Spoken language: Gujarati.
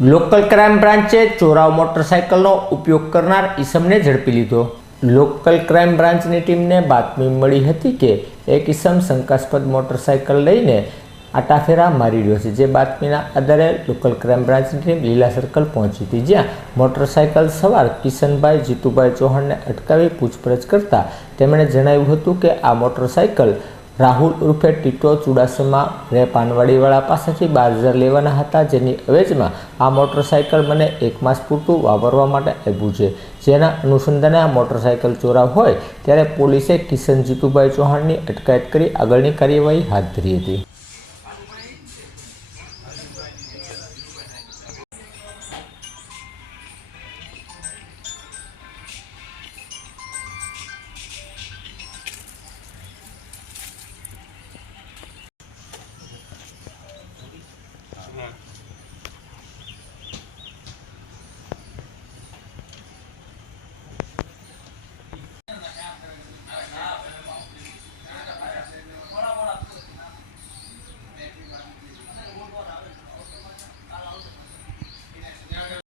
લોકલ ક્રાઇમ બ્રાન્ચે ચોરાવ મોટરસાયકલનો ઉપયોગ કરનાર ઈસમને ઝડપી લીધો. લોકલ ક્રાઇમ બ્રાન્ચની ટીમને બાતમી મળી હતી કે એક ઈસમ શંકાસ્પદ મોટરસાયકલ લઈને આટાફેરા મારી રહ્યો છે, જે બાતમીના આધારે લોકલ ક્રાઇમ બ્રાન્ચની ટીમ લીલા સર્કલ પહોંચી હતી, જ્યાં મોટરસાયકલ સવાર કિશનભાઈ જીતુભાઈ ચૌહાણને અટકાવી પૂછપરછ કરતા તેમણે જણાવ્યું હતું કે આ મોટરસાયકલ રાહુલ ઉર્ફે ટીટો ચુડાસમા રે પાનવાડીવાળા પાસેથી બાર લેવાના હતા, જેની અવેજમાં આ મોટરસાયકલ મને એક માસ પૂરતું વાપરવા માટે આપ્યું છે. જેના અનુસંધાને આ મોટરસાયકલ ચોરાવ હોય, ત્યારે પોલીસે કિશન જીતુભાઈ ચૌહાણની અટકાયત કરી આગળની કાર્યવાહી હાથ ધરી હતી. Yeah.